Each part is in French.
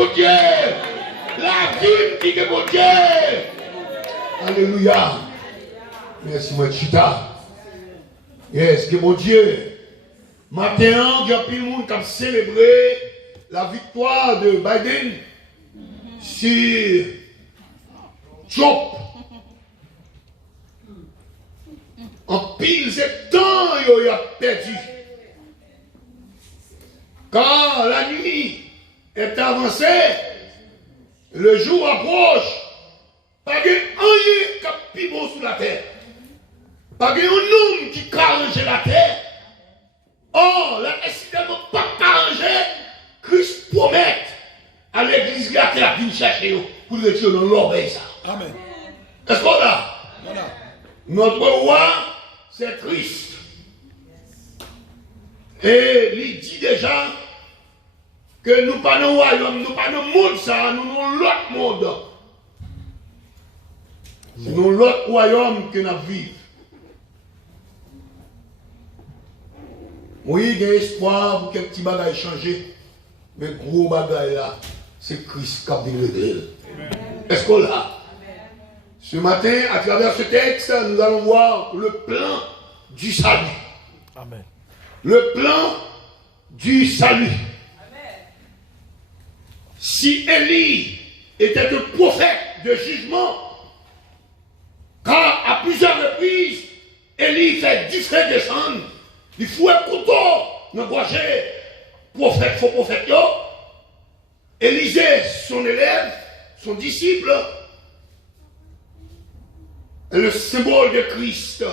mon Dieu. La vie qui est mon Dieu. Alléluia. Merci, mon Chita. Yes, que mon Dieu. Maintenant, il y a plus de monde qui a célébré la victoire de Biden sur Trump. En pile, c'est temps qu'il a perdu. Quand la nuit est avancée, le jour approche, pas de rien qui a plus beau sur la terre. Pas de homme qui arrange la terre. Or, la décidément pas arranger, Christ promet à l'église la terre de chercher pour le retirer dans l'obéir ça. Amen. Est-ce qu'on a? Notre roi, c'est Christ. Et il dit déjà que nous pas dans le royaume, nous pas dans le monde ça, nous dans l'autre monde. C'est dans l'autre royaume que nous vivons. Oui, il y a espoir pour quelques petits bagages changer. Mais gros bagages là, c'est Christ qui a bien réglé. Est-ce qu'on l'a? Ce matin, à travers ce texte, nous allons voir le plan du salut. Amen. Le plan du salut. Amen. Si Élie était un prophète de jugement, car à plusieurs reprises, Élie fait du feu descendre, il faut un couteau dans le gorgé, prophète, faux prophète, yo. Élisée, son élève, son disciple, est le symbole de Christ,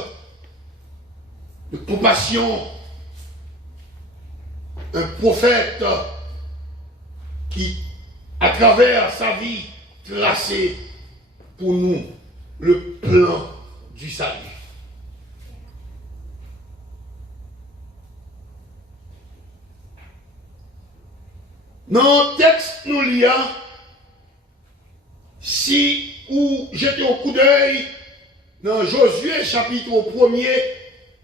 de compassion, un prophète qui, à travers sa vie, tracé pour nous le plan du salut. Dans le texte, nous lisons, si ou jetez au coup d'œil dans Josué, chapitre 1er,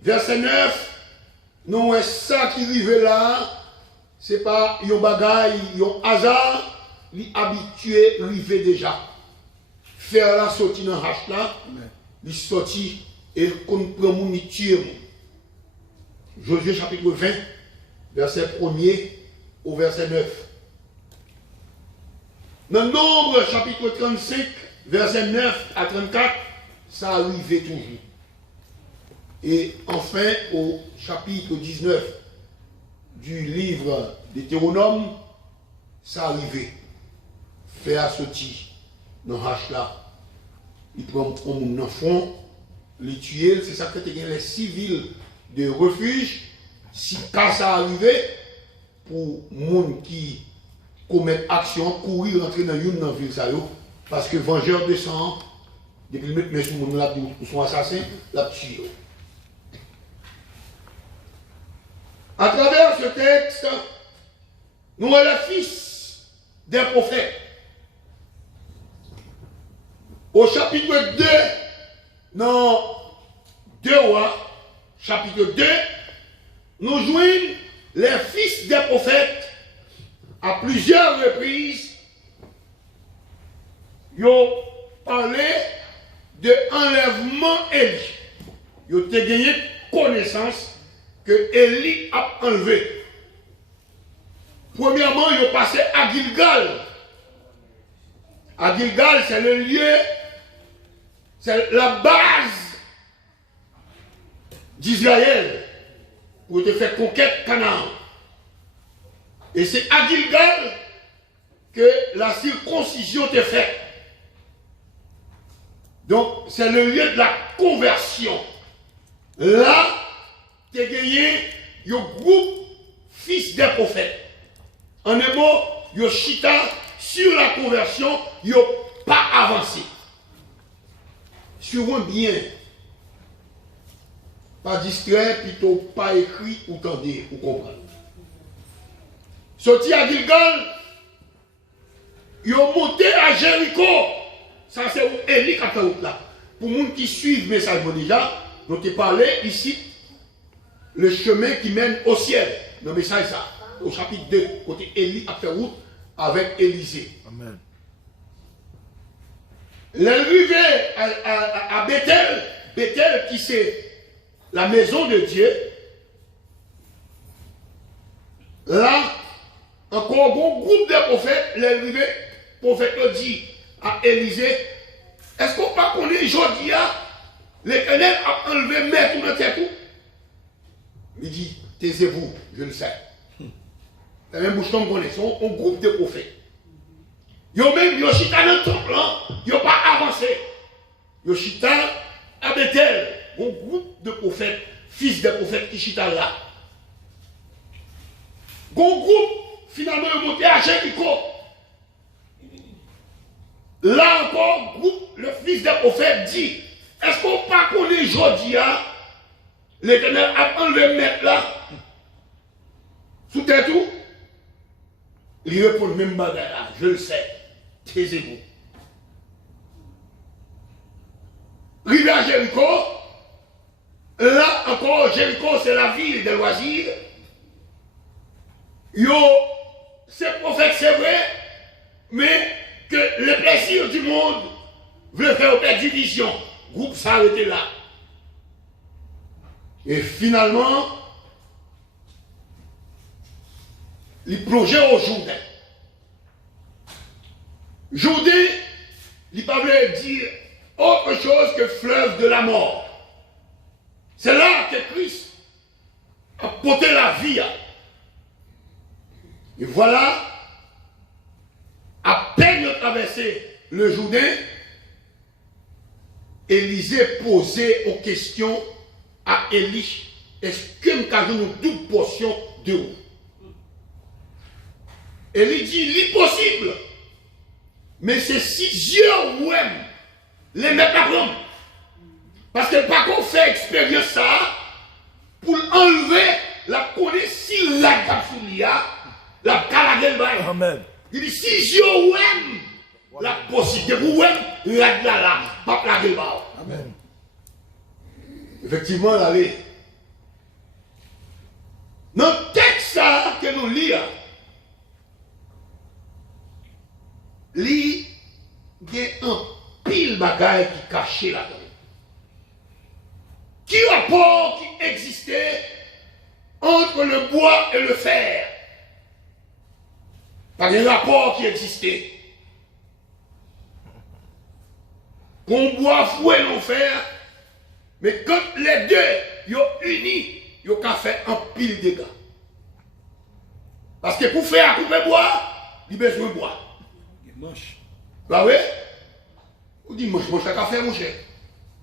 verset 9, non, ça qui arrive là, ce n'est pas un bagaille, un hasard, il habitué, arrivé déjà. Faire la sortie dans le hache là, il sortit et il comprend mon tire. Josué, chapitre 20, verset 1er au verset 9. Dans Nombre, chapitre 35, verset 9 à 34, ça arrivait toujours. Et enfin, au chapitre 19 du livre d'Hétéronome, ça arrivait. Faire sortir dans le hache là. Il prend un enfant, les tuer, c'est ça que les civils de refuge. Si ça arrivait, pour les gens qui commettent action, courir, rentrer dans une ville, parce que vengeur de sang, depuis le mettre sur le monde pour son assassin, l'a tué. À travers ce texte, nous sommes les fils d'un prophète. Au chapitre 2, dans 2 rois, chapitre 2, nous joignons les fils des prophètes à plusieurs reprises. Ils ont parlé de enlèvement Élie. Ils ont gagné connaissance que Élie a enlevé. Premièrement, ils ont passé à Gilgal. À Gilgal, c'est le lieu, c'est la base d'Israël pour te faire conquête Canaan. Et c'est à Gilgal que la circoncision est faite. Donc, c'est le lieu de la conversion. Là, tu as gagné un groupe fils des prophètes. En un mot, yo chita sur la conversion, yo pas avancé. Sur un bien, pas distrait, plutôt pas écrit ou tendez ou comprendre. Sorti à Gilgal, yo monté à Jéricho. Ça c'est où Élie qui a fait là. Pour les gens qui suivent le message déjà, nous avons parlé ici le chemin qui mène au ciel. Dans le message ça, au chapitre 2, côté Élie a fait route avec Élisée. Amen. L'arrivée à Bethel, Bethel qui c'est la maison de Dieu, là, encore un bon groupe de prophètes, l'arrivée, le prophète a dit à Élisée, est-ce qu'on pas connaît aujourd'hui, l'Éternel a enlevé mer tout dans tête tout? Il dit, taisez-vous, je le sais. La même bouche qu'on connaît, c'est un groupe de prophètes. Yo même, yo chita dans le temple, yo pas avancé. Yo chita à Bethel, un groupe de prophètes, fils de prophètes qui chita là. Un groupe, finalement, est monté à Jéricho. Là encore, groupe, le fils des prophètes dit, est-ce qu'on pas connaît aujourd'hui, l'Éternel a enlevé le maître là, sous tête tout? Il répond le même bagage là, je le sais, taisez-vous. Rivé à Jéricho, là encore, Jéricho c'est la ville des loisirs. Yo, ces prophètes c'est vrai, mais que le plaisir du monde veut faire une division. Le groupe s'arrêtait là. Et finalement, il plongeait au Jourdain. Jourdain, il ne pouvait dire autre chose que fleuve de la mort. C'est là que Christ a porté la vie. Et voilà, à peine traversé le Jourdain, Élisée posait aux questions à Élie, est-ce que nous avons une double portion d'eau? Élie dit, l'impossible, mais c'est si Dieu ou aime les mettre à prendre. Parce que par contre, fait expérience ça, pour enlever la connaissance, si la capsulia, la calagelle. Amen. Il dit, si Dieu ou aime la possibilité, vous aime la pas la gueule. Amen. Effectivement, allez. Dans le texte ça, que nous lisons, il y a un pile bagaille qui cachait là-dedans. Qui rapport qui existait entre le bois et le fer? Pas de rapport qui existait. Qu'on boit fouet non fer, mais quand les deux ils sont unis, ils ont fait un pile de dégâts. Parce que pour faire couper bois, il a besoin de bois. Manche. Bah oui? On dit, mange ça café, mon cher.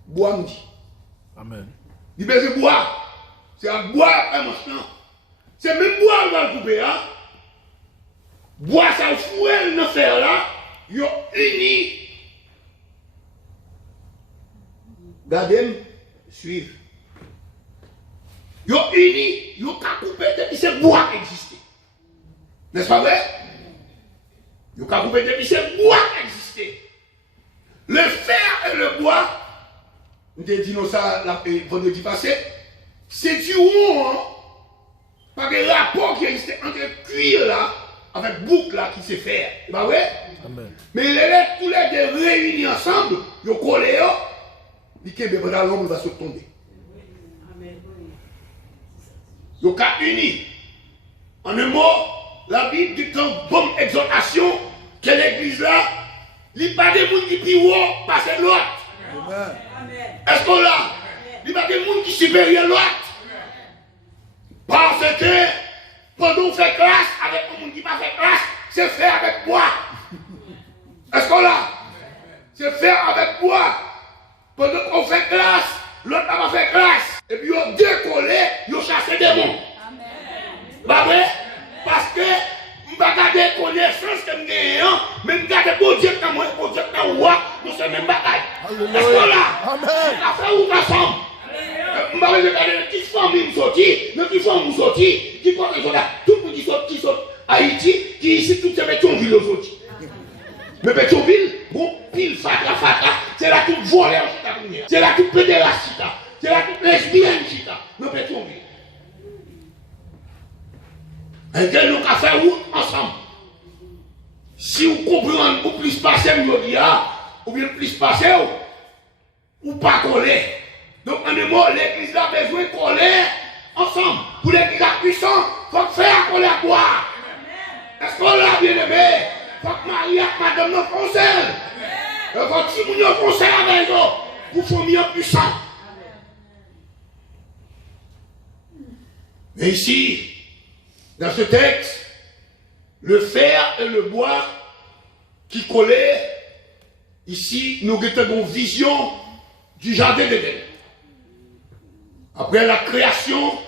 Bois, me dit. Amen. Il a besoin de bois. C'est un bois après mon champ. C'est même bois qu'on va le couper, hein? Bois, ça fouet le fer là, ils ont unis. Gardez-moi, suivez. Ils ont unis, ils ont coupé depuis ce bois qui existait. N'est-ce pas vrai? Ils ont coupé depuis ce bois qui existait. Le fer et le bois, nous avons dit ça vendredi passé, c'est du rond, hein? Pas de rapport qui existait entre cuir là, avec boucle là qui s'est fait. C'est pas vrai? Amen. Mais tous les deux réunis ensemble, ils ont collé. Il y a des l'homme va se tomber. Ils ont unis. En un mot, la Bible dit qu'en bonne exhortation, que l'église là, il n'y a pas de monde qui plus haut parce que l'autre. Est-ce qu'on l'a? Il n'y a pas de monde qui supérieur l'autre. Parce que pendant qu'on fait classe avec un monde qui n'a pas fait classe, c'est faire avec moi. Est-ce qu'on l'a? C'est faire avec moi. Pendant qu'on fait classe, l'autre n'a pas fait classe. Et puis, ils ont décollé, ils ont chassé des démons. Bah ouais, parce que je ne vais pas garder connaissance que je gagne, mais je vais garder pour Dieu que moi, pour Dieu que moi, nous sommes même bataille. Est-ce qu'on l'a? Amen. On a fait où ensemble? Je vais regarder qui famille nous sortit, qui famille nous sortit, qui porte les soldats, tout le monde qui sort Haïti, qui ici, tout c'est Pétionville aujourd'hui. Mais Pétionville, bon, pile fatra, c'est là tout volé en chita, c'est là tout pédéraste chita, c'est là tout lesbienne chita, dans Pétionville. Et que nous avons fait où ensemble? Si vous comprenez, ou plus passer, ou bien plus passer, ou pas coller. Donc, en un mot, l'église a besoin de coller ensemble. Pour l'église puissante, il faut faire coller à boire. Est-ce qu'on l'a bien aimé? Il faut que Marie et madame nous font seul. Il faut que si vous nous font seul avec eux, vous faites mieux puissant. Mais ici, dans ce texte, le fer et le bois qui collaient, ici, nous avons une vision du jardin d'Éden. Après la création,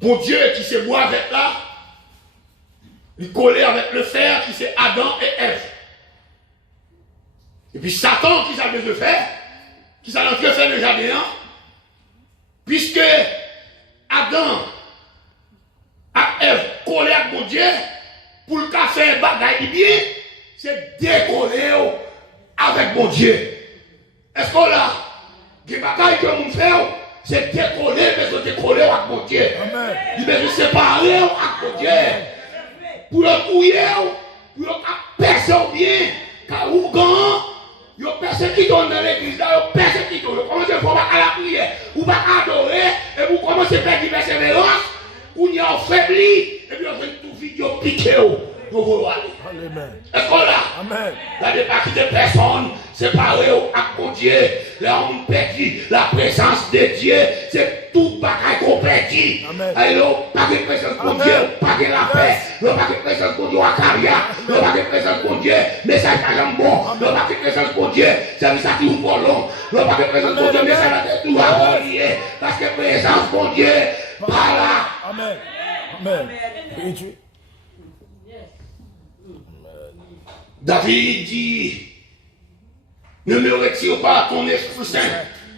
bon Dieu qui se boit avec là, il collait avec le fer qui c'est Adam et Ève. Et puis Satan qui s'est besoin de faire, qui s'est entré faire le jardin, puisque Adam et Ève collaient avec mon Dieu, pour le faire bagaille bien, c'est décoller avec mon Dieu. Est-ce qu'on a des bagailles que nous faisons, c'est décoller, mais c'est décoller avec mon Dieu. Il veut se séparer avec mon Dieu. Pour le couiller, pour le percer bien, car vous quand vous persécutez dans l'église, vous persécutez, vous commencez à faire la prière, vous pas adorer, et vous commencez à faire des persévérances, vous n'y affaibli, et puis vous faites tout vite, vous piquez, vous voulez aller. Est-ce qu'on l'a? Amen. La départie de personnes séparées avec mon Dieu, là on perdit la présence de Dieu, c'est tout bagaille qu'on perdit. Alors, pas de présence de Dieu, pas de la paix, pas de présence de Dieu à carrière, pas de présence de Dieu, message à jambon, pas de présence de Dieu, service à tout pour long, pas de présence de Dieu, message à tout à relier, parce que présence de Dieu, par là. Amen. Amen. David dit, ne me retire pas ton Esprit Saint,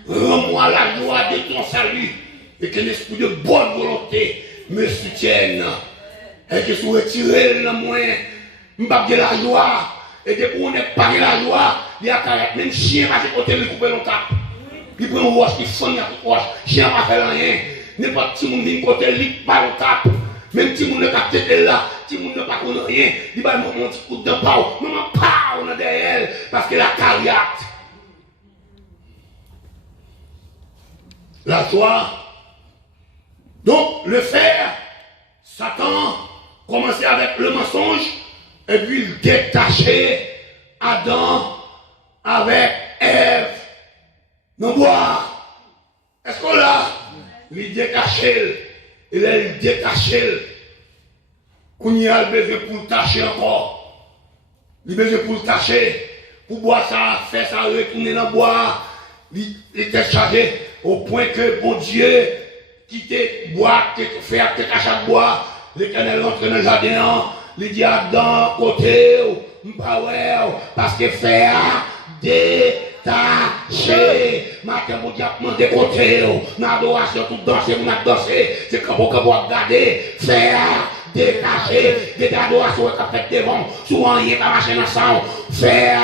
rends-moi la joie de ton salut, et qu'un esprit de bonne volonté me soutienne. Et que si vous retirez le moins, je vais la joie, et que pour ne pas la joie, il y a même chien à côté de couper le cap. Il prend un roche qui sonne à tout roche, chien pas fait rien, n'importe qui vient côté lui pas le cap. Même si vous ne captez pas là, si vous ne pas connaissez rien, il va me monter coup de pau, maman pau dans derrière, parce que la carrière. La joie. Donc, le fer, Satan, commençait avec le mensonge, et puis il détachait Adam avec Ève. Non, bois. Est-ce qu'on l'a? Il détachait. Il détachait. Qu'on y a besoin pour le tâcher encore. Il a besoin pour le tâcher. Pour boire ça, faire ça, retourner dans le bois. Il était chargé au point que, bon Dieu, quitter boire, faire à chaque bois. L'Éternel rentre dans le jardin. Il dit à Adam, côté, parce que faire détaché. Matin, mon diable, mon décoté, l'adoration, tout danser, mon danser, c'est comme vous regardez, faire détaché, des adorations qui fait devant, souvent il n'y a pas marché ensemble, faire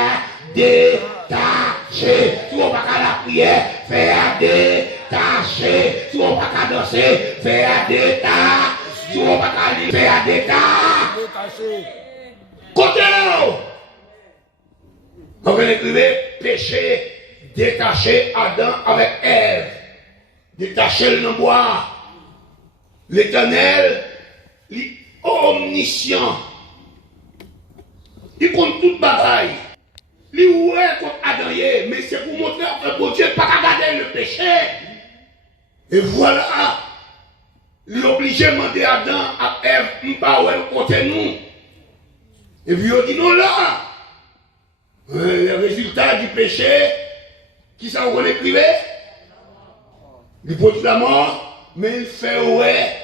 détaché, si on va pas la prière, faire détaché, si on va pas danser, faire détaché, si on va pas faire détaché. Côté, on va écrire péché. Détacher Adam avec Ève. Détacher le bois. L'Éternel, il est omniscient. Il compte toute bataille. Il est contre Adam, mais c'est pour montrer que bon Dieu n'a pas garder le péché. Et voilà, il est obligé de demander à Adam, à Ève, nous pas contre nous. Et puis il dit non là. Le résultat du péché, qui ça on écrivait? Il produit la mort, mais il fait ouais,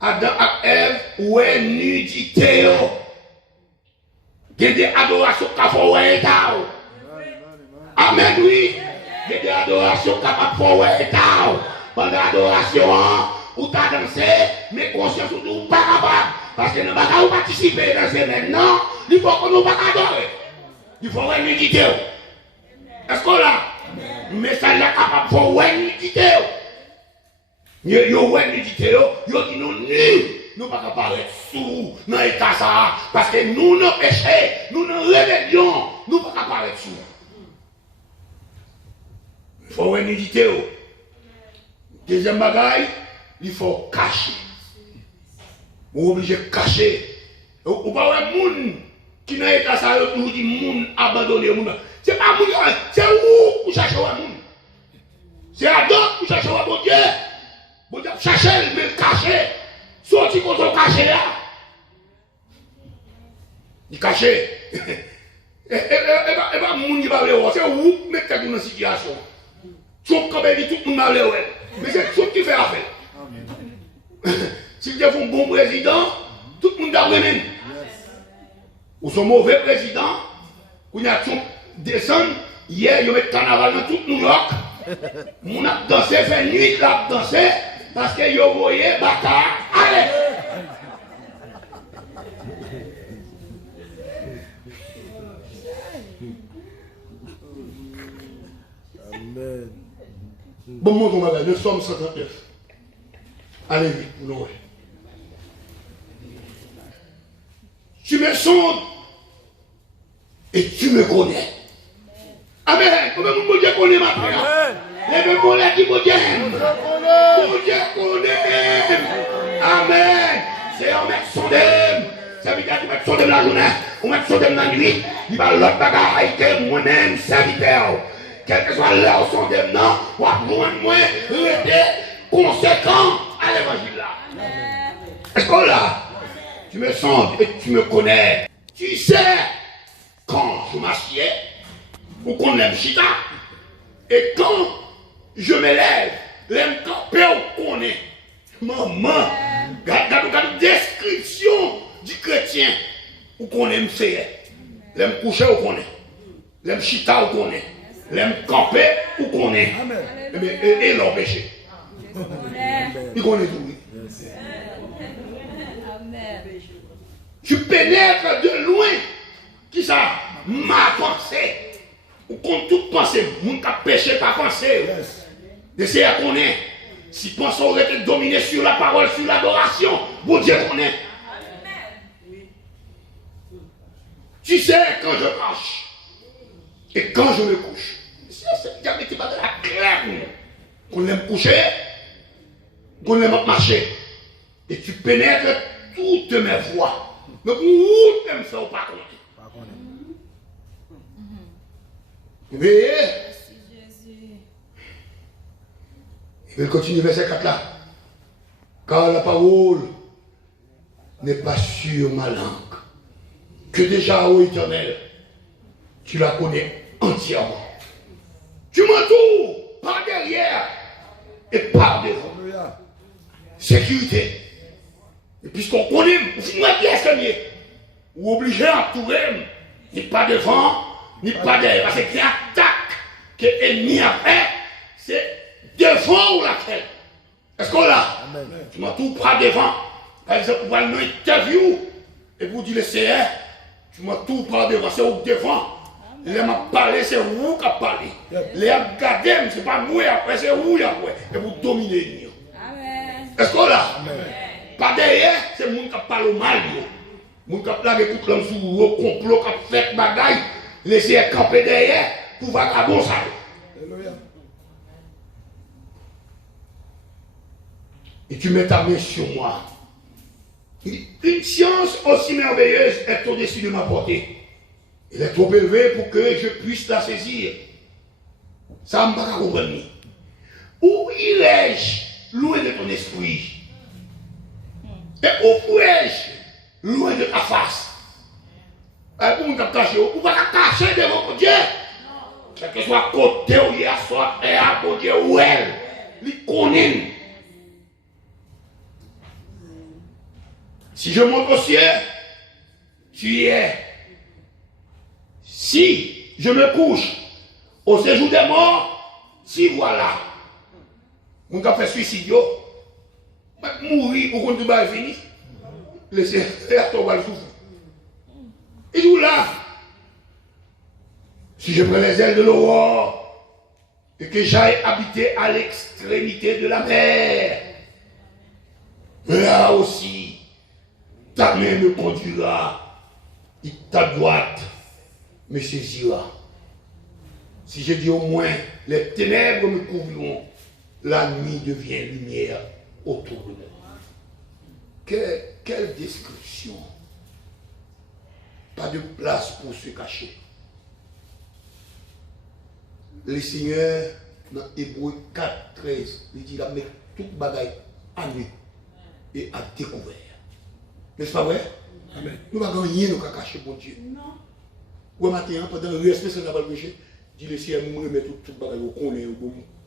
Adam et Ève, ouais, nudité. Il y a des adorations qui font ouais, amen, oui. Il y a des adorations qui font ouais, pendant l'adoration, où tu as dansé, mais conscience ou pas capable. Parce que nous ne pouvons pas participer dans ce maintenant, il faut que nous ne pas adorer. Il faut ouais, nudité. Est-ce qu'on l'a? Mais ça n'est capable de faire une nudité. Yo ouais nudité, yo dit non nu. nous ne pouvons pas apparaître sous dans l'état ça. Parce que nous, nos péchés, nous, nos rébellions, nous ne pouvons pas apparaître sous. Il faut une unité. Deuxième bagaille, il faut cacher. Vous êtes obligé de cacher. Vous ne pouvez pas avoir des gens qui dans l'état ça, nous disent gens abandonnés. Ce n'est pas gens, c'est où vous cherchez un monde. C'est à d'autres qui cherchez un bon Dieu. Bon Dieu, cherchez, mais cacher. Sorti quand on cache là. Il cache. Et pas moun qui va le voir. C'est où mettre dans une situation. Sauf quand il dit tout le monde va le voir. Mais c'est tout qui fait l'affaire. Si vous êtes un bon président, tout le monde va le même. Ou son mauvais président, vous avez descendu. Hier, il y a un carnaval dans tout New York. On a dansé, fait nuit, là, dansé. Parce que vous voyez, bâtard, allez! Amen. Bon, mon madame, nous sommes 59. Allez vite, nous. Tu me sondes et tu me connais. Amen. Comment mon Dieu connaît ma prière? Les mêmes mots qui mon Dieu aime. Mon Dieu connaît. Amen. C'est un mec sondé. Ça veut dire que tu mets sondé la journée, on met sondé la nuit. Il va l'autre bagaille que moi-même serviteur. Quel que soit l'heure sondé maintenant, ou à moi, rester conséquent à l'évangile là. Est-ce que là, tu me sondes et tu me connais. Tu sais quand je m'assieds, ou qu'on aime chita, et quand je me lève, l'aime camper ou qu'on est. Maman, regarde la description du chrétien, ou qu'on aime faire. L'aime coucher ou qu'on est. L'aime chita ou qu'on est. L'aime camper ou qu'on est. Et leur péché. Il connaît tout. Tu pénètres de loin. Qui ça? Ma pensée. Ou qu'on toute pensée. Mon qui a péché par pensée. D'essayer à connaître. Si pensée aurait été dominée sur la parole, sur l'adoration, bon Dieu connaît. Tu sais quand je marche et quand je me couche. C'est jamais qui va de la claire. Qu'on aime coucher, qu'on aime marcher. Et tu pénètres toutes mes voies. Donc, où t'aimes ça ou pas connaître? Mais, il continue verset 4 là. Car la parole n'est pas sur ma langue. Que déjà, ô Éternel, tu la connais entièrement. Tu m'entoures par derrière et par devant. Sécurité. Et puisqu'on connaît, vous êtes bien sérieux. Vous obligez à entourer, ni pas devant, ni pas derrière. Parce que c'est attaque que l'ennemi a fait, c'est devant ou laquelle. Est-ce qu'on l'a? Tu m'entoures par devant. Par exemple, vous allez une interview et vous dites le Seigneur, tu m'entoures par devant, c'est où devant. Les m'a parlé, c'est vous qui a parlé. Les a gardé, ce n'est pas moi après, c'est vous après. Et vous dominez l'ennemi. Est-ce qu'on l'a? Pas derrière, c'est le monde qui parle au mal. Le monde qui a plagué tout l'homme sur le complot, qui a fait bagaille, laissez camper derrière pour vagabond ça. Et tu mets ta main sur moi. Une science aussi merveilleuse est au-dessus de ma portée. Elle est trop élevée pour que je puisse la saisir. Ça ne m'a pas compris. Où irais-je loin de ton esprit? Et où pourrais-je loin de ta face? Pour me cacher, ou pas cacher devant mon Dieu? Quel que soit côté où il y a, soit à mon Dieu ou elle, il connaît. Si je monte au ciel, tu y es. Si je me couche au séjour des morts, si voilà. On a fait suicide, mourir pour qu'on ne va finir. Laissez faire ton bal souffle. Et d'où là? Si je prends les ailes de l'aurore et que j'aille habiter à l'extrémité de la mer, là aussi, Ta main me conduira, ta droite me saisira. Si je dis au moins, les ténèbres me couvriront, la nuit devient lumière autour de moi. Quelle description. Pas de place pour se cacher. Le Seigneur, dans Hébreux 4, 13, il dit, il a mis toute bagaille à nu et à découvert. N'est-ce pas vrai? Amen. Nous ne pouvons rien nous cacher pour Dieu. Non. Ou matin, pendant le respect, ça n'a pas le péché. Dit le Seigneur, nous remettons toute bagaille au connaît,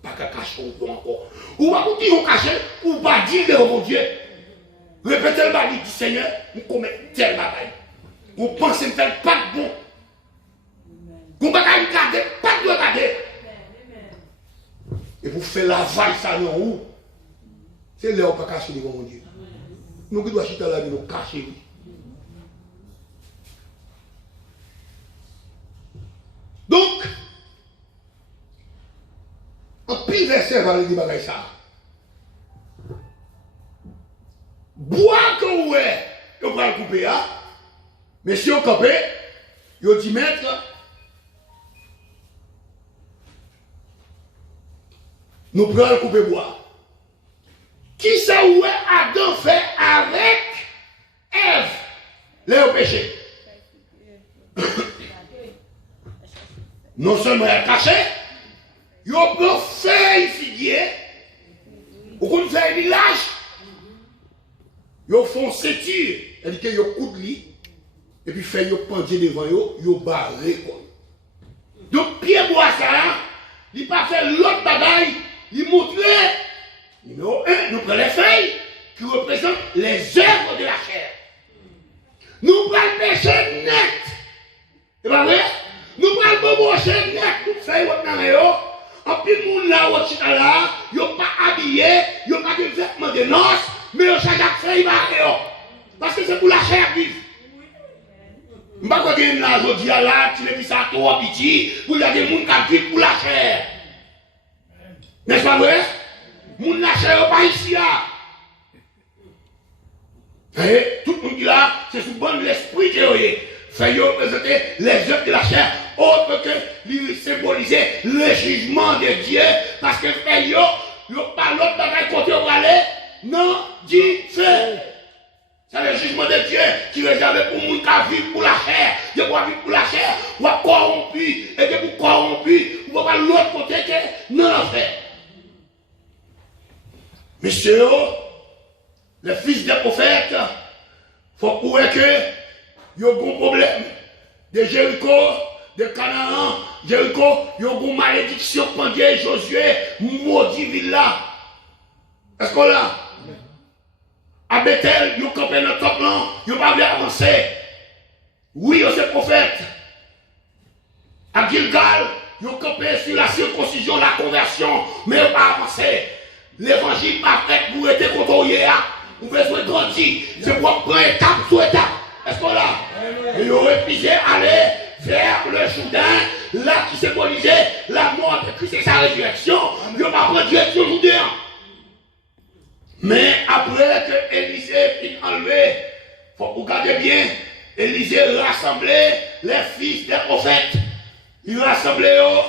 pas qu'à cacher encore. Ou pas pour dire on cache, ou pas dire mon Dieu. Répétez le bagaille, dit Seigneur, nous commettons tel bagaille. Vous pensez que faire pas de bon. Vous ne pouvez pas regarder, pas de regarder. Et vous faites la vaille, ça non où? C'est là où on ne peut pas cacher devant mon Dieu. Nous qui doit chuter là, nous cacher. Donc, en pile verset va le dire ça. Bois que vous êtes, vous va le couper, hein? Mais si on coupe, vous dit maître, nous prenons le couper bois. Qui ça où est Adam fait avec Ève, les péché? Non seulement elle caché, il peut faire figuier, ou qu'on fait un village, ils font ceinture, c'est-à-dire qu'ils ont de lit, et puis fait un pendier devant eux, ils ont barré. Donc, Pierre bois ça, il n'a pas fait l'autre bagaille, il montre, numéro 1, nous prenons les feuilles qui représentent les œuvres de la chair. Nous prenons le péché net. C'est pas vrai? Nous prenons le péché net, toutes feuilles en plus, les gens là, ils n'ont pas habillé, ils n'ont pas de vêtements de noces, mais ils ont changé de feuilles. Parce que c'est pour la chair vive. Je ne sais pas quand il y a aujourd'hui, là, tu me dis ça trop petit, pour y a des gens qui vivent pour la chair. N'est-ce pas vrai? Moun la chair pas ici là. Et tout le monde là, c'est sous bon l'esprit de Dieu. Fait représenter les œuvres de la chair, autre que lui symboliser le jugement de Dieu, parce que fait yo pas l'autre dans quel côté on va aller. Non, dit fait. C'est le jugement de Dieu qui est réservé pour moun qui vivre pour la chair. De quoi vivre pour la chair, ou à corrompu, et de vous corrompu, ou pas l'autre côté que non en fait. Monsieur, les fils des prophètes, il faut prouver que il y a un problème. De Jéricho, de Canaan, Jéricho, il y a une malédiction pendant Josué, maudit ville là. Est-ce qu'on l'a? À Bethel, il y a campé dans le top là, il n'y a pas voulu avancer. Oui, il y a ces prophètes. À Gilgal, il y a campé sur la circoncision, la conversion, mais il n'y a pas avancé. L'évangile pas fait pour être contrôlé. Vous besoin de grandir. C'est pour prendre étape sur étape. Est-ce qu'on l'a? Et il aurait pisé aller vers le Jourdain, là qui symbolisait la mort de Christ et sa résurrection. Il n'a pas pris direction Jourdain. Mais après que Élisée fut enlevé, il faut regarder bien, Élisée rassemblait les fils des prophètes. Il rassemblait eux,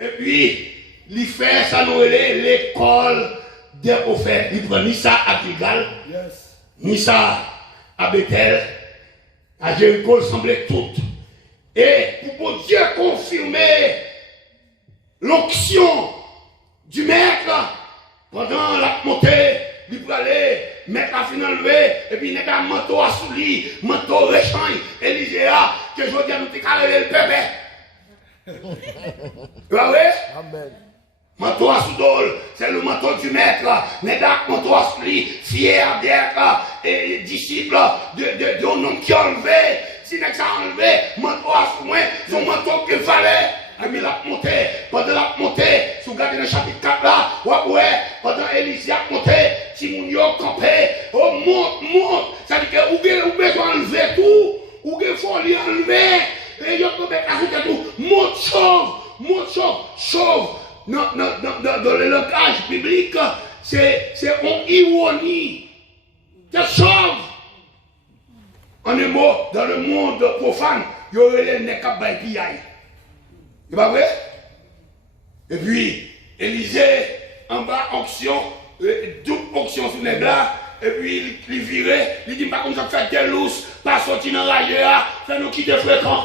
et puis il fait ça nous l'école des prophètes. Il prend ni ça à Gilgal, ni ça à Bethel, à Jéricho, il semblait tout. Et pour Dieu confirmer l'onction du maître, pendant la montée, il peut aller mettre la fin enlevée, et puis il n'est pas manteau à soulier, manteau réchange, Élisée, que je veux dire, nous t'es carré le bébé. Tu vois, oui? Amen. Manteau à soudol, c'est le manteau du maître. N'est pas manteau à soulier, fier d'être et disciple de nom qui a enlevé. Si n'est pas enlevé, manteau à soulier, son manteau qu'il fallait. Mais la montée, pendant la montée, si vous regardez le chapitre 4 là, ouais, pendant Élisée a monté, si vous y a campé, oh monte, ça dit que vous avez besoin d'enlever tout, vous avez besoin d'enlever, et vous avez besoin de tout, monte chauve, dans le langage biblique, c'est une ironie, c'est chauve, En un mot, dans le monde profane, il y aurait les nez qui baillent piaille. C'est pas vrai? Et puis, Élisée, en bas, onction, double onction sur les là, et puis il virait, il dit, par contre, ça fait des lousses, pas sortir dans la guerre, fait nous quitter fréquent.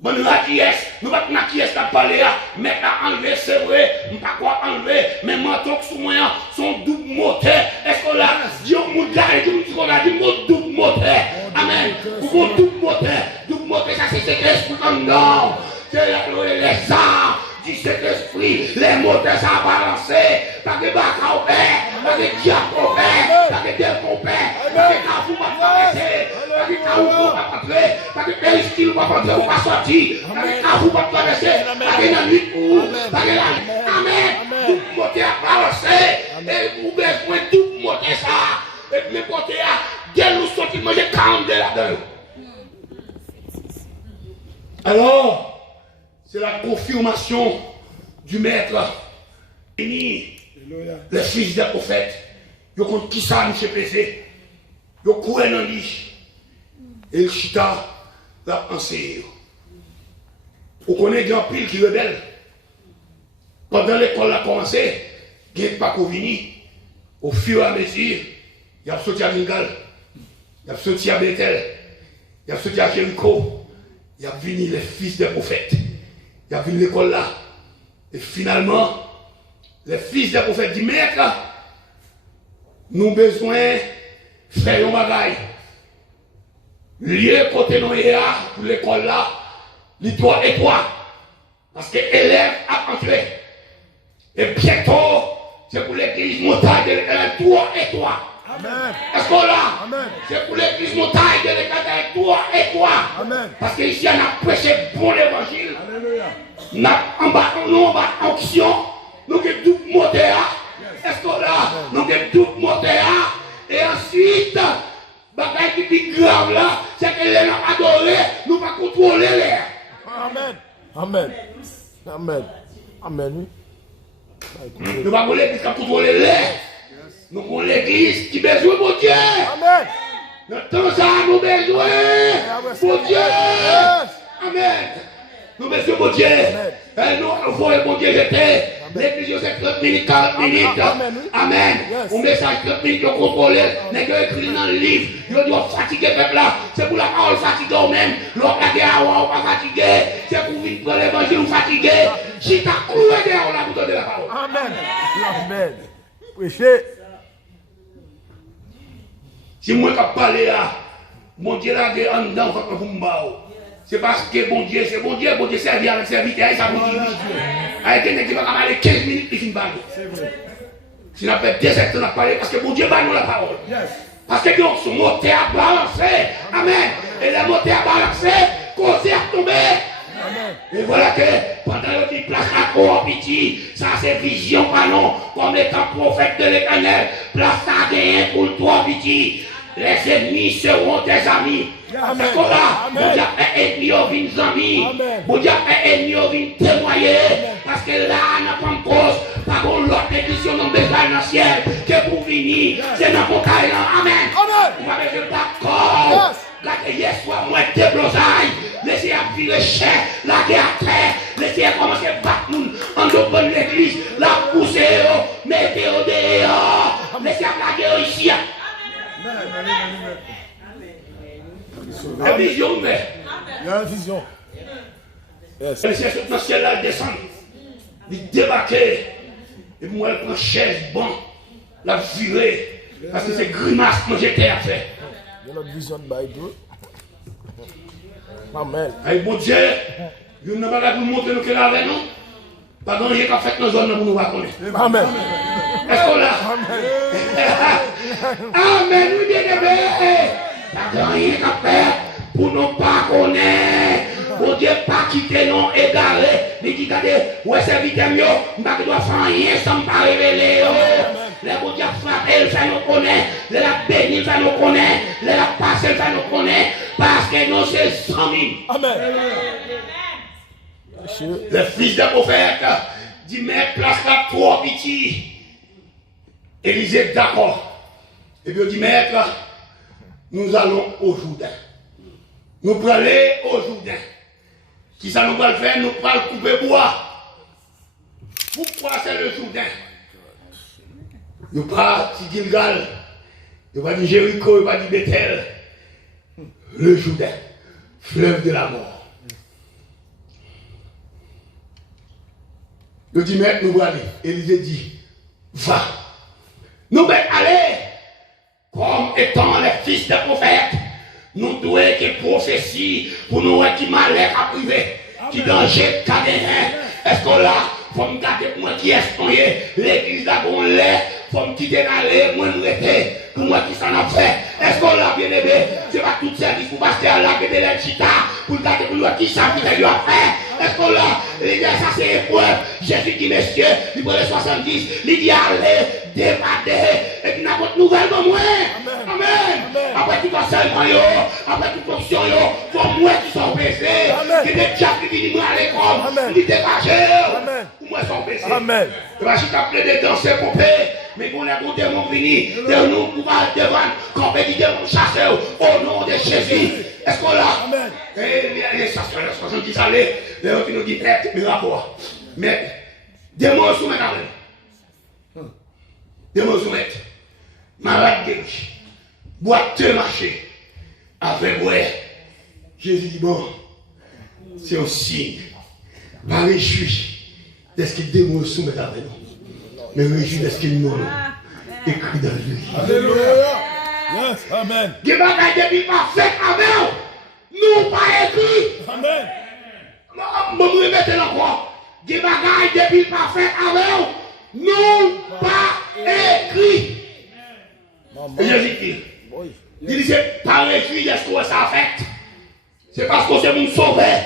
Bon, nous la qui est, nous pas qui est à parler, mais à enlever, c'est vrai, nous pas quoi enlever, mais manteau sous moi, son double moteur. Est-ce qu'on a dit, on et tout qu'on a dit, mon double moteur. Amen. Pour mon double moteur, ça c'est cet esprit comme non. C'est les armes du Saint-Esprit, les moteurs ça a balancé, pas que bac au père, pas que diable au père, pas que diable au père, pas que carrefour pas traverser, pas que carrefour pas rentrer, pas que péristyle pas rentrer ou pas sortir, pas que carrefour pas traverser, pas que la nuit ou, pas que la nuit. Amen. Tout moteur a balancé, et vous besoin de tout moteur ça, et mes côtés à, dès nous sortir manger 42 là-dedans. Alors, c'est la confirmation du maître. Les fils des prophètes, ils ont qui ça, M. PC. Ils ont couru dans l'île. Et le chita l'a enseigné. Vous connaissez grand pile qui rebelle. Pendant l'école a commencé, il n'y a pas convenu. Au fur et à mesure, il a sorti à Gingal, il a sorti à Bethel, il a sorti à Jéricho, il a venu les fils des prophètes. Il y a vu l'école là. Et finalement, les fils des prophètes disent, maître, nous avons besoin de faire un bagage. Lieu côté nous pour l'école là, les toi et toi. Parce que l'élève a entré. Et bientôt, c'est pour l'église montagne de l'école, toi et toi. Amen. Est-ce qu'on l'a? C'est pour l'église montagne de l'école, toi et toi. Amen. Parce qu'ici, on a prêché bon l'évangile. Alléluia. Nous avons en onction, nous avons tout moteur. Est-ce qu'on a? Nous avons tout moteur. Et ensuite, bagaille qui est grave là, c'est que les gens adorés, nous ne pouvons pas contrôler l'air. Amen. Amen. Amen. Amen. Nous ne pouvons pas l'église qui contrôle l'air. Nous avons l'église qui a besoin de Dieu. Amen. Dans temps ça, nous avons besoin de Dieu. Amen. Nous besoin de Dieu. Nous voyons mon Dieu jeter. L'église c'est 30 minutes, 40 minutes. Amen. On met ça 30 minutes, on contrôle. Nous écrit dans le livre. Nous doit fatiguer le peuple là. C'est pour la parole fatiguée même. L'autre la guerre, on va pas fatiguer. C'est pour venir prendre l'évangile ou fatiguer. Si tu as cloué derrière, on a pour donner la parole. Amen. Amen. Prêchez. Si moi qui parle là, mon Dieu là, il en dedans, il faut me c'est parce que bon Dieu servi avec serviteur, ça vous dit. Avec quelqu'un qui va parler 15 minutes, il finit par nous. Si on a fait 2 heures, on a parlé parce que bon Dieu va nous la parole. Parce que son moteur a balancé. Amen. Et le moteur a balancé, causé a tombé. Et voilà que pendant qu'il place à corps petit, ça c'est vision pas non, comme étant prophète de l'Éternel, place à gagner pour toi petit. Les ennemis seront tes amis. Parce que là, bon Dieu est ennemi au vin amis. Bon Dieu est ennemi au vin témoigner. Parce que là, n'a pas de cause. Par contre, l'autre église non besoin dans le ciel. Que pour venir, c'est dans mon cas. Amen. Vous m'avez fait d'accord. Gardez hier soir, moins de blosailles. Laissez à virer cher, la guerre à terre. Laissez à commencer à battre nous en dehors de l'église. La pousser, mettez-au dehors. Laissez à la guerre ici. La vision, mais. Il y a une vision. Yes. Le ciel dans le ciel là, descend. Il débarquer. Et moi, elle prend chaise, banc, la virer. Parce que c'est grimace que j'étais à faire. Il y a une vision de Bible. Amen. Avec bon Dieu, il n'y a pas pour montrer nous qu'il avec nous. Pas grand chose qui a fait nos zones pour nous reconnaître. Amen. Est-ce qu'on l'a? Amen, oui, bien aimé. Pas grand chose qui a fait pour nous pas connaître. Bon Dieu, pas quitter non égaré. Il dit, regardez, où est serviteur, je ne dois faire rien sans me pas révéler. Les bon Dieu frappe, elle, ça nous connaît. Les la béni, ça nous connaît. Les la passe, ça nous connaît. Parce que nous, c'est 100 000. Amen. Le fils de prophète dit, mais place là trop petit. Élisée, d'accord. Et puis il dit, maître, nous allons au Jourdain. Nous prenons aller au Jourdain. Qui ça nous va le faire? Nous allons couper bois. Pourquoi c'est le Jourdain? Nous pas dit Gilgal, nous pas dit Jéricho, nous pas dit Bethel. Le Jourdain, fleuve de la mort. Nous dit, mais nous allons aller. Élisée dit, va. Nous allons aller, comme étant les fils des prophètes. Nous devons que prophétie pour nous qui malheur à privé, qui danger qu'à gagner. Est-ce qu'on l'a? Faut me garder pour moi qui est l'église d'Agon l'est. Faut me quitter d'aller, moi nous rester. Pour moi qui s'en a fait. Est-ce qu'on l'a bien aimé? C'est pas tout service pour passer à la que de l'Elchita. Pour le garder pour moi qui s'en fait, lui a fait. Est-ce qu'on l'a? Les gars, ça c'est épreuve. Jésus dit, messieurs, il prend les 70, il dit, allez, débattez. Et puis n'importe nouvelle de moi. Amen. Après tout enseignement, après toute option, faut moi qui sont baissés. Qui des diables qui viennent à l'école, qui dégagent. Pour moi, sont baissés. Amen. Je vais juste appeler des danseurs pompés. Mais qu'on a bon démon vini, de nous pouvoir devant, camper des démons chassés au nom de Jésus. Est-ce qu'on l'a? Amen. Et les chasseurs, les 70 années, les autres nous disent, mais rapport. Mais, démons soumettent à lui. Démons soumettent. Malade guéri. Boiteux marché. Avec ouais. Jésus dit, bon, c'est un signe. Pas réjouis d'est-ce que démons soumettent à nous. Mais réjouis d'est-ce qu'il nous écrit dans lui. Alléluia. Yes, amen. Des bagages depuis pas fait avec nous pas écrit. Amen. Je me répète encore. Des bagages depuis pas fait avec nous pas écrit. Et Jésus dit, il dit c'est pas réjouis d'est-ce que ça a fait. C'est parce que c'est mon sauveur.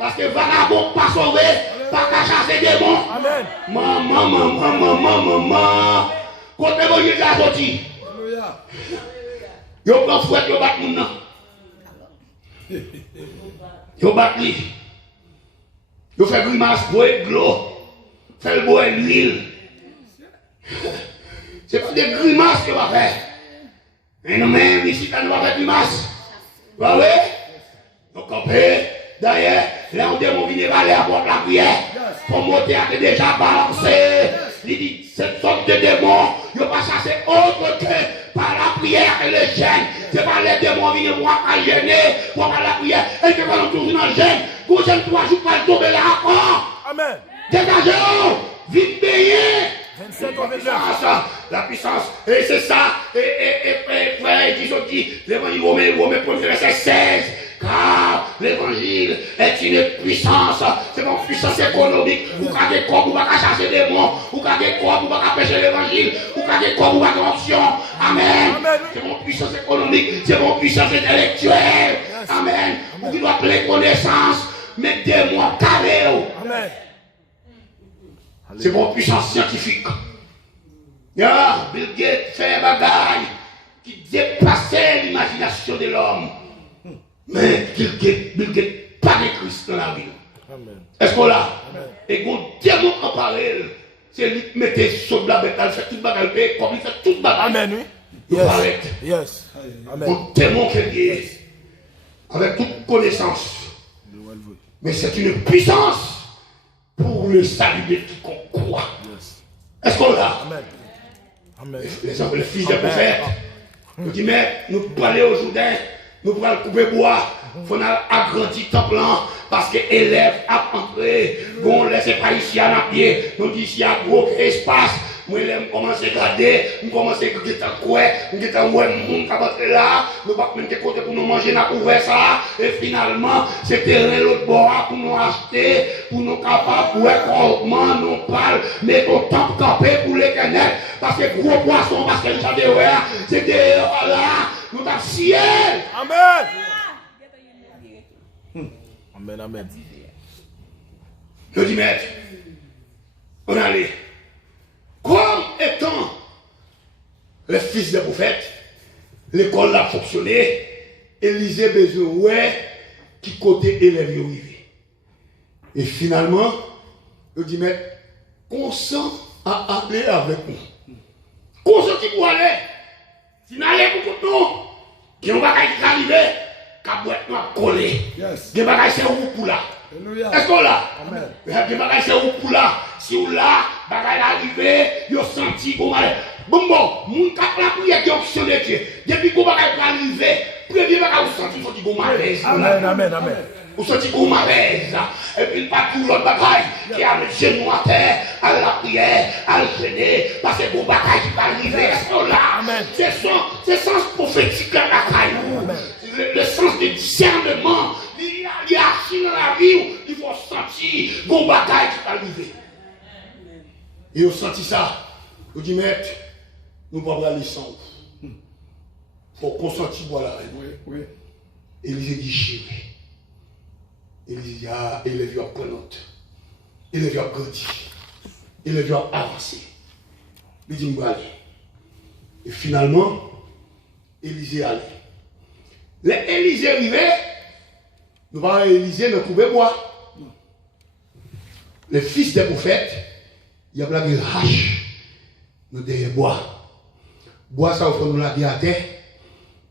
Parce que vagabond pas sauvé. Pas qu'à chasser des démons. Amen. Maman. Quand l'évangile a sorti, yo prend fouette, yo bat moun nan. Yo bat li. Yo fait grimace, boire de l'eau. Fait le boire l'huile. C'est pas des grimaces que va faire. Mais nous même ici, quand nous va faire grimace. Vous voyez? Donc, d'ailleurs, là où démon vient aller à porte la prière, pour monter à déjà balancé. Il dit, cette sorte de démon, il ne va pas chasser autre que par la prière et le jeûne. C'est pas les démons qui viennent voir à gêner, pour par la prière, et que pendant toujours dans le jeûne, vous jeûne 3 jours, pas tomber là encore. Amen. Dégagez-vous, vite payé. 27 ans, la puissance, et c'est ça, et frère, ils dit, l'évangile Romain, 1er verset 16. Car l'évangile est une puissance, c'est une puissance économique. Vous avez quoi pour pas chasser des démons, vous avez quoi pour pas pêcher l'évangile, vous avez quoi pour pas corruption. Amen. C'est une puissance économique, c'est une puissance intellectuelle. Amen. Vous doit plein connaissance, mais démons carrés. Amen. C'est une puissance scientifique. Bill Gates fait un bagage qui dépassait l'imagination de l'homme. Mais Bill Gates pas de Christ dans la Bible. Est-ce qu'on l'a? Et qu'on démon en parle, c'est lui qui mettait sur la bête, il fait tout le bagage, comme il fait tout le bagage. Amen, oui. Yes. Amen. On démon qui est avec toute connaissance. Mais c'est une puissance pour le salut de quiconque croit. Est-ce qu'on l'a? Amen. Les fils des prophètes, nous disons, mais nous pouvons aller au Jourdain. Nous pouvons couper bois, il faut agrandir le temple parce que élèves à entrer, on ne laisse pas ici à pied, nous disons ici à gros espace. Moi, je commence à regarder, je commence à regarder quoi, je commence à voir le monde qui va là, nous ne pouvons pas mettre côté pour nous manger, nous avons ouvert ça, et finalement, c'est terrain l'autre bord pour nous acheter, pour nous capables, pour comment nous parle, mais au temple campé pour les canets, parce que gros poisson, parce que le château, c'était là. Nous avons ciel. Amen. Amen. Je dis, maître, on allait. Comme étant les fils des prophètes, l'école a fonctionné, Élisée besoin ouais qui côté élève arrivé. Et finalement, je dis, maître, consent à aller avec nous. Consent qui pour aller. Si n'allez pour nous, qui ont bagaille qui arrivé, qui a collé. Des bagailles c'est où pour là. Est-ce qu'on l'a? Des bagailles c'est où pour là. Si vous là, bagaille arrivé, vous senti bon bon, moun kap la prière qui option de Dieu. Depuis que vous bagaille arrivé, premier bagaille vous senti bon malaise. Amen, amen, amen. Vous sentez bon malaise. Et puis pas tout l'autre bagaille qui a le genou à terre, à la prière, à le gêner, parce que bon bagaille qui va arriver. Est-ce qu'on l'a? C'est sens prophétique la bagaille. Le sens de discernement, il y a assis dans la vie, il faut sentir bon bagaille qui va arriver. Et vous sentez ça, vous dites, maître, nous ne pouvons pas aller sans. Il faut consentir pour la reine. Oui. Élisée dit, chérie. Élisée dit, ah, élève à prenante. Élève à grandir. Élève à avancer. Il dit, moi, aller. Et finalement, Élisée allait. L'Élisée arrivait, nous allons Élisée ne pouvait boire. Les fils des prophètes, il y a plein de hache nous devons boire. Boire ça, il faut nous la dire à terre,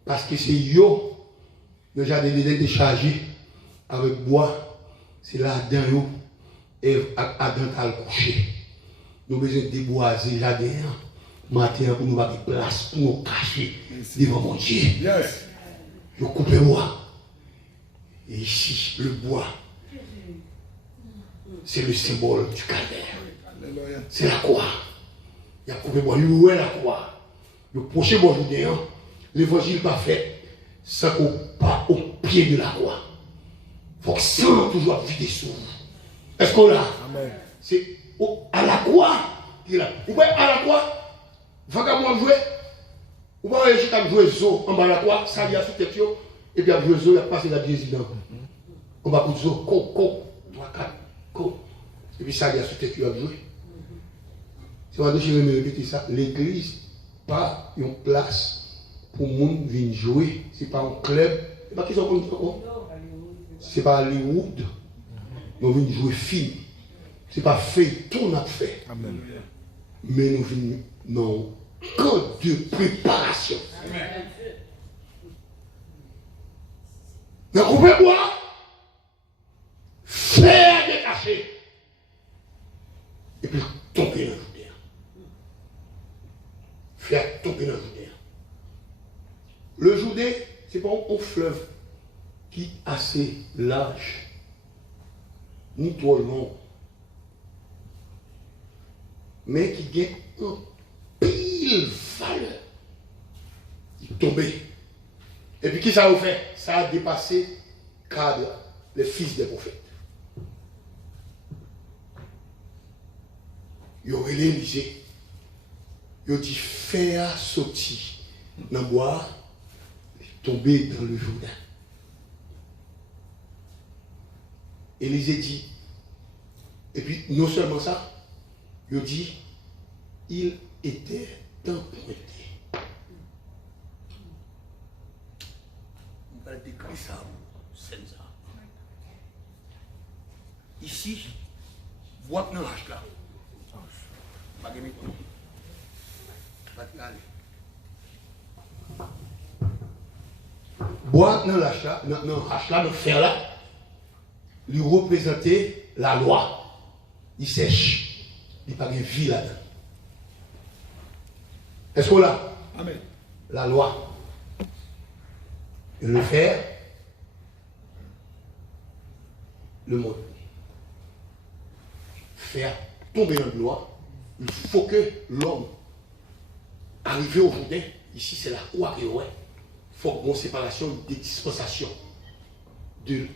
parce que c'est yo, le jardin de chargé avec bois, c'est là dedans et Adam a le coucher. Nous avons besoin de déboiser le jardin matin pour nous avoir place pour nous cacher devant mon Dieu. Je coupe le bois. Et ici, le bois, c'est le symbole du calvaire. C'est la croix. Il y a coupé le bois. Il y a la croix. Le prochain bois judéen, l'évangile pas fait sans qu'on pas au pied de la croix. Il faut que ça toujours vider sur vous. Est-ce qu'on l'a? C'est à la croix qu'il a. Vous voyez à la croix, vagabond jouer. Vous voyez, j'ai joué zo en bas de la croix, ça y a sous tête, et puis à jouer zo, il a passé la président. On va pour zo, co, 3, 4, co. Et puis ça y a sous tête, il a joué. Si on va me répéter ça, l'église, pas une place pour les gens venir jouer, c'est pas un club, c'est pas qu'ils sont comme ça. C'est pas Hollywood, nous venons jouer film. C'est pas fait, tout n'a fait. Amen. Mais nous venons non. Code de préparation. Mais vous pouvez boire, faire des cachets, et puis tomber dans le Judéen. Faire tomber dans le Judéen. Le Judée, c'est pas un fleuve qui est assez large, ni trop long, mais qui gagne un pile valeur. Il est tombé. Et puis qui ça a fait? Ça a dépassé cadre les fils des prophètes. Il aurait l'Élysée. Il a dit faire sortir dans le bois, tomber dans le Jourdain. Élysée dit, et puis non seulement ça, il dit, il était emprunté. On va décrire ça, c'est ça. Ici, voix dans l'âge là. Pas de micro. Pas de aller. Bois dans l'âge là, dans le fer là, lui représenter la loi. Il sèche. Il n'y a pas de vie là-dedans. Est-ce qu'on l'a? Amen. La loi. Et le fer, le monde. Faire tomber dans la loi, il faut que l'homme arrive au Jourdain. Ici, c'est la loi et ouais. Il faut une séparation des dispensations de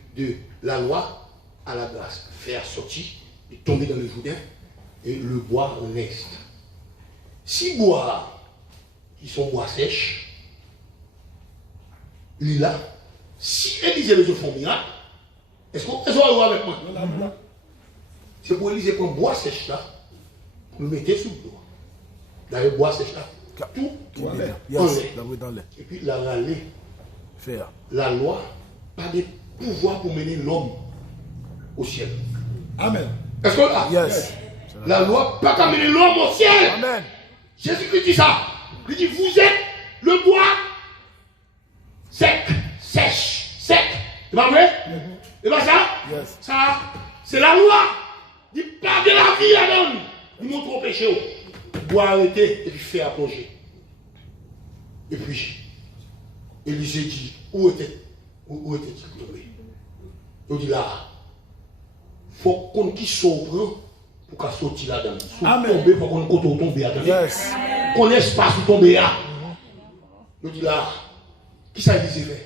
la loi à la grâce. Faire sortir et tomber dans le Jourdain et le bois reste. Si bois qui sont bois sèches, lui là, si Élisée le font miracle, est-ce qu'on va voir avec moi? C'est pour Élisée prendre bois sèche là, pour le mettre sous l'eau. D'ailleurs, bois sèche là, tout en l'air. Et puis la râler. La loi, pas de pouvoir pour mener l'homme au ciel. Amen. Est-ce qu'on a? Yes. La loi, pas qu'à mener l'homme au ciel. Amen. Jésus-Christ dit ça. Il dit, vous êtes le bois sec, sèche, sec. C'est pas vrai? C'est pas ça? Yes. Ça, c'est la loi. Il pas de la vie là-dedans. Il montre au péché. Bois arrêter et puis faire à plonger. Et puis, Élisée dit, où était-il tombé? Il dit là, il faut qu'on qui s'ouvre pour qu'à sortir là-dedans. Amen. Il faut qu'on tombe là-dedans. Yes. Qu'on espace pour tomber là. Il dit là, qui ça Élisée fait?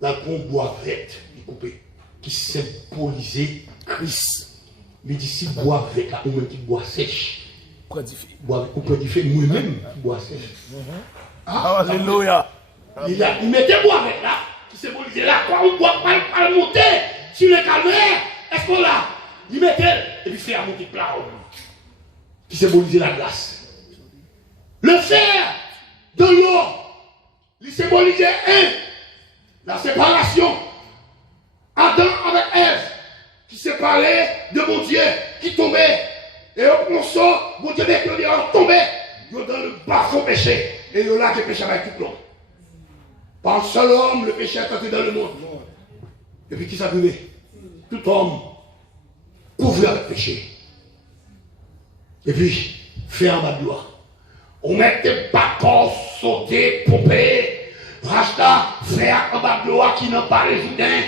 Là, on bois vert, il coupé, qui symbolisait Christ. Mais d'ici bois vert, là, ou même qui bois sèche. Bois, ou peut dire moi-même qui bois sèche. Alléluia. Il mettait bois vert là, qui symbolisait là, quoi, on boit pas monter sur le calvaire. Est-ce qu'on l'a? Il mettait, et puis faire monter plat, qui symbolisait la glace. Le fer de l'eau, il symbolisait la séparation. Adam avec Ève, qui séparaient de mon Dieu, qui tombait. Et on sort, mon Dieu, qui tombait. Ils dans le bas faux péché. Et ils là qui péché avec tout l'homme. Par un seul homme, le péché est entré dans le monde. Et puis qui s'est arrivé? Tout homme couvert avec péché. Et puis, fait en bas de loi. On mettait pas corps, sauter, pomper, racheta, faire en bas de loi qui n'ont pas les Judains.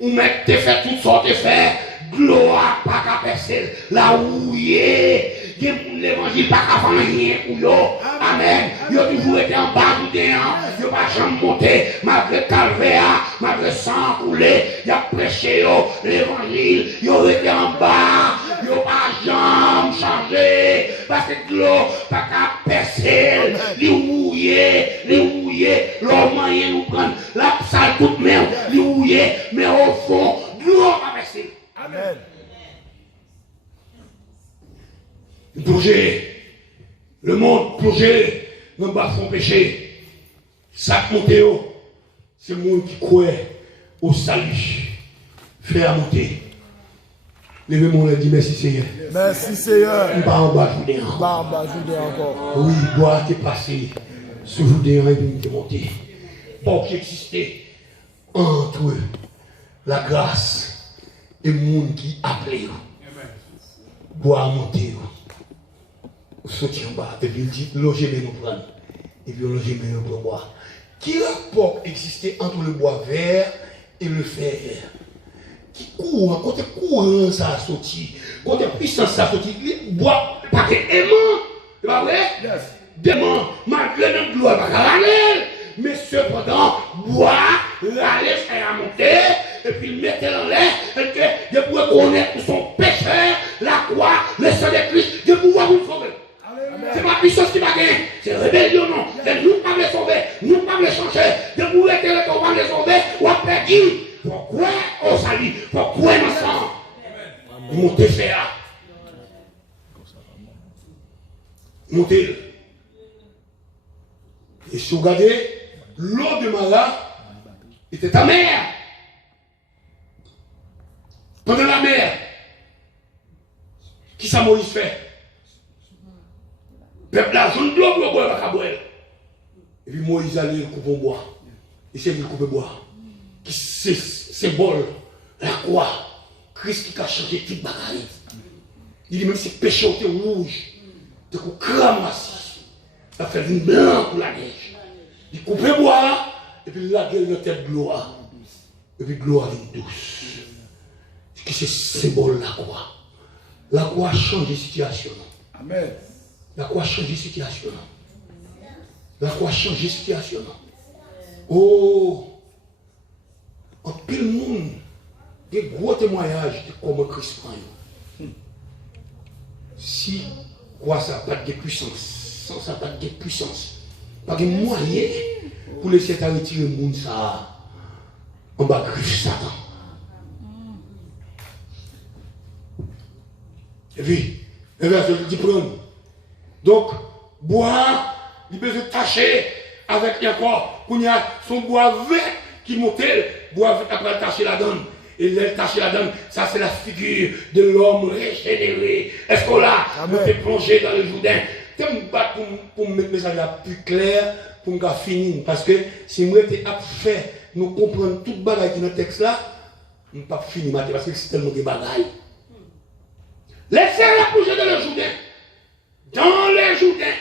On mettait fait toutes sortes de faire, gloire, pas qu'à percer, la ouillée, l'évangile pas qu'à faire rien pour eux. Amen. Ils ont toujours été en bas du déant, ils n'ont pas jamais monté, malgré calvaire, malgré sang coulé, ils ont prêché l'évangile, ils ont été en bas, ils n'ont pas jamais changé, parce que l'eau pas qu'à percer, les ouillés, l'homme moyen nous prendre, la salle toute merde, les ouillés, mais au fond, l'eau pas percer. Amen. Plongé, le monde plongé dans le bas fond péché. Ça monter, c'est le monde qui croit au salut. Faire monter. Levez-moi et dit merci Seigneur. Merci Seigneur. Pas en bas Judéen. Pas en bas Judéen encore. Oui, bois qui est passé sur Judéen et puis monter. Pas qui existait entre la grâce et le monde qui appelait. Bois monter. Sortir en bas, et puis il dit, logez bien nous prendre, et puis logez bien nous boire. Quel rapport existait entre le bois vert et le fer? Qui court, quand courant ça a sorti, quand puissance ça a sorti, le bois, pas que aimant, c'est pas vrai? Démon, malgré notre gloire, pas qu'à l'année, mais cependant, bois, l'aller faire monter, et puis mettre en l'air, et que de pouvoir connaître son pécheur, la croix, le sang de Christ, de pouvoir vous sauver. C'est pas puissance qui va gagner, c'est rébellion non. C'est nous pas les sauver, nous pas les changer. De vous être le qu'on va les sauver, ou à perdu. Pourquoi on salit, pourquoi on sang? Montez faire. Montez. Et si vous regardez, l'eau de Mara était amère. Pendant la mer, qui ça Moïse fait? Peuple la zone de l'eau, le bois va boire. Et puis Moïse allait couper bois. Et c'est lui couper bois. Qui symbole la croix. Christ qui a changé toute bagaille. Il dit même si péché était rouge, de coup crame assis. Ça fait une blanc pour la neige. Il coupe bois. Et puis la gueule de tête gloire. Et puis gloire est douce. Qui c'est symbole la croix. La croix change de situation. Amen. La croix change de situation. La croix change de situation. Oh, en pile monde, des gros témoignages de comment Christ prend. Si quoi ça n'a pas de puissance, sans ça n'a pas de puissance, pas de moyen pour laisser retirer le monde ça en bas de Satan. Et puis, le verset dit prendre. Donc, bois, il peut se tacher avec encore, il y a son bois vert qui montait, bois vert après tacher la donne. Et l'aile tacher la donne, ça c'est la figure de l'homme régénéré. Est-ce qu'on l'a plongé dans le Jourdain? je me battre pour mettre le message plus clair, pour me finir. Parce que si moi j'étais à faire, nous comprendre tout le bagage qui est dans le texte là, je ne peux pas finir parce que c'est tellement de bagages. Laissez la bouger dans le Jourdain. Dans le Jourdain,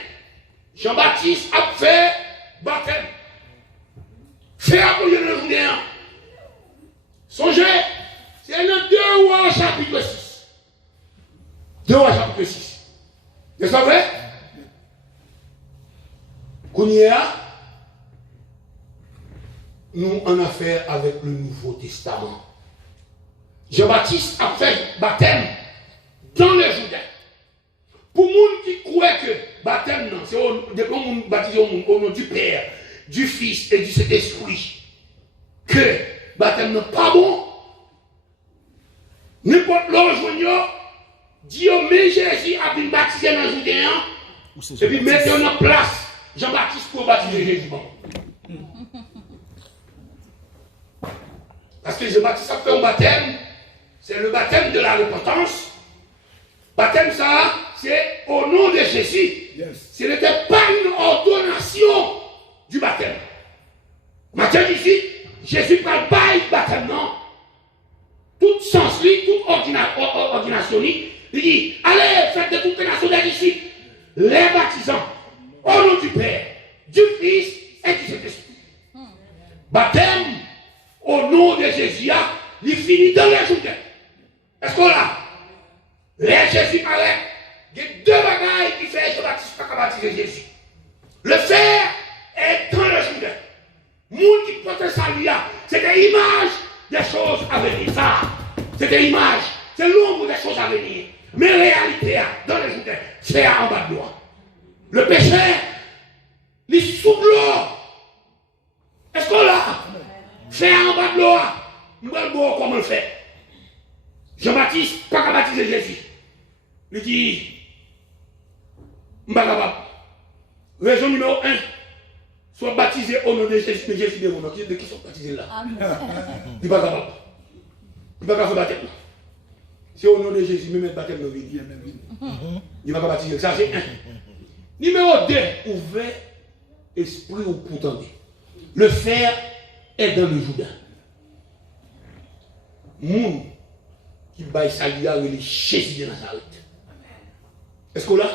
Jean-Baptiste a fait baptême. Fait à bouger dans le Jourdain. Songez, c'est dans 2 Rois chapitre 6. 2 Rois chapitre 6. C'est ça vrai? Qu'on y a, nous en affaire avec le Nouveau Testament. Jean-Baptiste a fait baptême dans le Jourdain. Pour les gens qui croient que baptême, non, c'est comme on baptise au nom du Père, du Fils et du Saint-Esprit, que baptême n'est pas bon. N'importe l'autre dit mais Jésus a été baptisé dans le Jourdain, et puis mettez en place Jean-Baptiste pour baptiser Jésus. Parce que Jean-Baptiste a fait un baptême, c'est le baptême de la repentance. Baptême, ça, c'est au nom de Jésus. Yes. Ce n'était pas une ordonnation du baptême. Matthieu ici, Jésus ne parle pas de baptême, non. Tout sens, toute ordination, il dit, allez, faites de toutes les nations des disciples, les baptisants, au nom du Père, du Fils et du Saint-Esprit. Baptême, au nom de Jésus, il finit dans les Jourdain. Est-ce qu'on l'a? Les Jésus parlait, il y a 2 bagailles qui fait Jean-Baptiste pas baptiser Jésus. Le fer est dans le Jourdain. Moun qui porte ça, c'est des images des choses à venir. Ça, c'est des images, c'est l'ombre des choses à venir. Mais réalité, dans le Jourdain, c'est en bas de l'eau. Le péché, il est sous l'eau. Est-ce qu'on l'a? Fait en bas de l'eau. Nous comment le fait? Jean-Baptiste, pas qu'à baptiser Jésus. Il dit, Mbagabab, raison numéro 1, soit baptisé au nom de Jésus, mais Jésus de mon nom. Qui sont baptisés là? Il va capable. Il va faire baptême. C'est au nom de Jésus, même le baptême de vie. Il va baptiser. Ça, c'est 1. Numéro 2, ouvert esprit ou pourtant. Le fer est dans le Jourdain. Moun qui baille saluer les Jésus de Nazareth. Est-ce qu'on l'a?